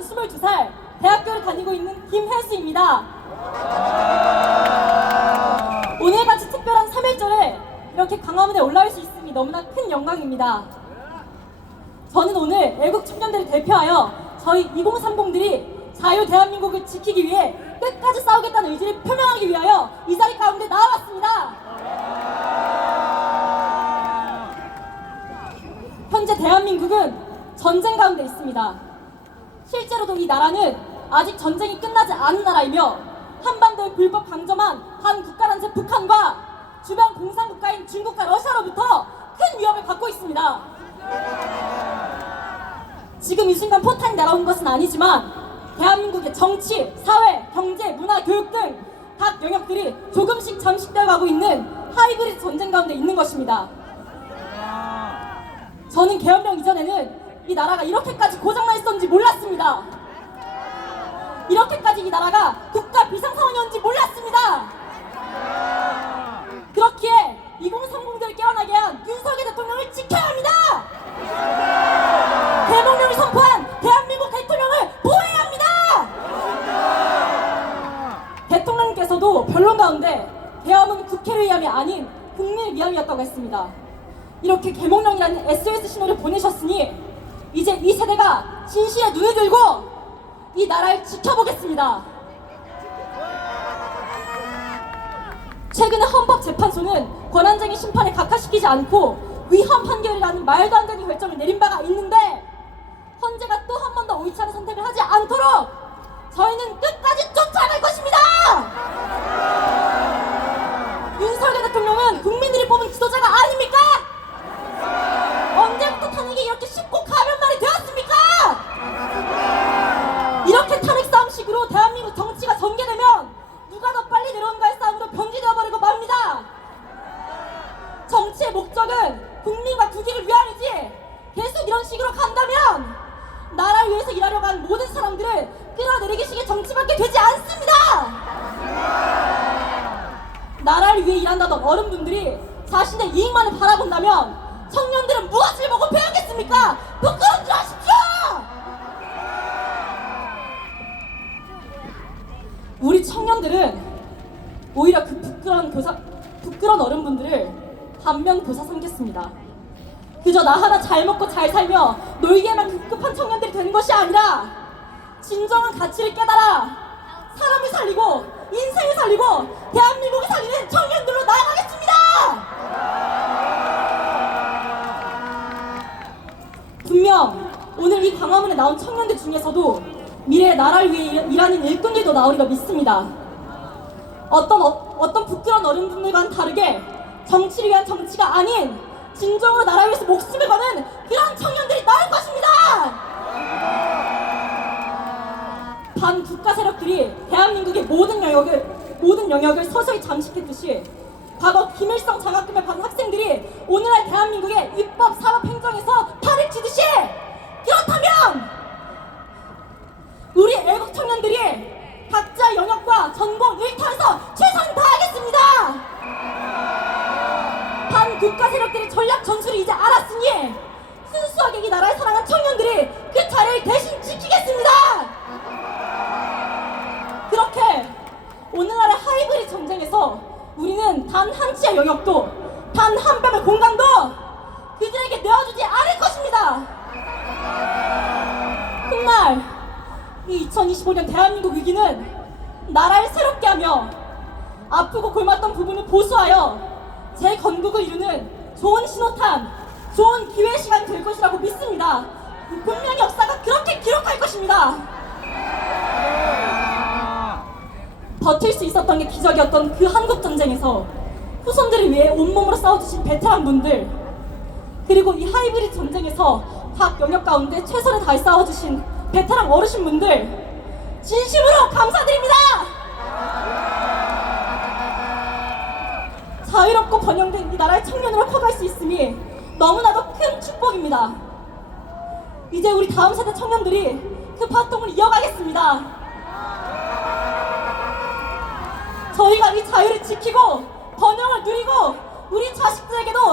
만 22살 대학교를 다니고 있는 김혜수입니다. 오늘같이 특별한 3일절에 이렇게 강화문에 올라올 수 있음이 너무나 큰 영광입니다. 저는 오늘 애국 청년들을 대표하여 저희 2030들이 자유 대한민국을 지키기 위해 끝까지 싸우겠다는 의지를 표명하기 위하여 이 자리 가운데 나와봤습니다. 현재 대한민국은 전쟁 가운데 있습니다. 실제로도 이 나라는 아직 전쟁이 끝나지 않은 나라이며 한반도에 불법 강점한 한 국가단체 북한과 주변 공산국가인 중국과 러시아로부터 큰 위협을 받고 있습니다. 지금 이 순간 포탄이 날아온 것은 아니지만 대한민국의 정치, 사회, 경제, 문화, 교육 등 각 영역들이 조금씩 잠식되어 가고 있는 하이브리드 전쟁 가운데 있는 것입니다. 저는 계엄령 이전에는 이 나라가 이렇게까지 고장나 있었는지 몰랐습니다. 이렇게까지 이 나라가 국가 비상 상황이었는지 몰랐습니다. 그렇기에 2030들을 깨어나게 한 윤석열 대통령을 지켜야 합니다. 대통령이 선포한 대한민국 대통령을 보호해야 합니다. 대통령께서도 변론 가운데 계엄은 국회를 위함이 아닌 국민을 위함이었다고 했습니다. 이렇게 개몽령이라는 SOS 신호를 보내셨으니 이제 이 세대가 진실에 눈을 들고 이 나라를 지켜보겠습니다. 최근에 헌법재판소는 권한쟁의 심판에 각하시키지 않고 위헌 판결이라는 말도 안 되는 결정을 내린 바가 있는데 헌재가 또 한 번 더 옳지 않은 선택을 하지 않도록 저희는 끝까지 쫓아갈 것입니다. 국익을 위하여지 계속 이런 식으로 간다면 나라를 위해서 일하려고 한 모든 사람들을 끌어내리기 식의 정치밖에 되지 않습니다. 나라를 위해 일한다던 어른분들이 자신의 이익만을 바라본다면 청년들은 무엇을 보고 배우겠습니까? 부끄러운 줄 아십시오! 우리 청년들은 오히려 그 부끄러운 교사, 부끄러운 어른분들을 반면 교사 삼겠습니다. 그저 나 하나 잘 먹고 잘 살며 놀기에만 급급한 청년들이 되는 것이 아니라 진정한 가치를 깨달아 사람을 살리고 인생을 살리고 대한민국을 살리는 청년들로 나아가겠습니다. 분명 오늘 이 광화문에 나온 청년들 중에서도 미래의 나라를 위해 일- 일하는 일꾼들도 나오리라 믿습니다. 어떤 어, 어떤 부끄러운 어른분들과는 다르게 정치를 위한 정치가 아닌 진정으로 나라를 위해서 목숨을 거는 그런 청년들이 나올 것입니다. 반 국가 세력들이 대한민국의 모든 영역을 모든 영역을 서서히 잠식했듯이 과거 김일성 장학금을 받은 학생들이 오늘날 대한민국의 입법, 사법, 행정에서 팔을 치듯이 그렇다면 우리 애국 청년들이 이 나라를 사랑한 청년들이 그 자리를 대신 지키겠습니다. 그렇게 오늘날의 하이브리드 전쟁에서 우리는 단 한 치의 영역도 단 한 뼘의 공간도 그들에게 내어주지 않을 것입니다. 훗날 이 2025년 대한민국 위기는 나라를 새롭게 하며 아프고 골맞던 부분을 보수하여 재건국을 이루는 좋은 신호탄, 좋은 기회 시간이 될 것이라고 믿습니다. 분명히 역사가 그렇게 기록할 것입니다. 버틸 수 있었던 게 기적이었던 그 한국 전쟁에서 후손들을 위해 온몸으로 싸워주신 베테랑 분들 그리고 이 하이브리드 전쟁에서 각 영역 가운데 최선을 다해 싸워주신 베테랑 어르신 분들 진심으로 감사드립니다. 자유롭고 번영된 이 나라의 청년으로 커갈 수 있음이 너무나도 큰 축복입니다. 이제 우리 다음 세대 청년들이 그 파동을 이어가겠습니다. 저희가 이 자유를 지키고 번영을 누리고 우리 자식들에게도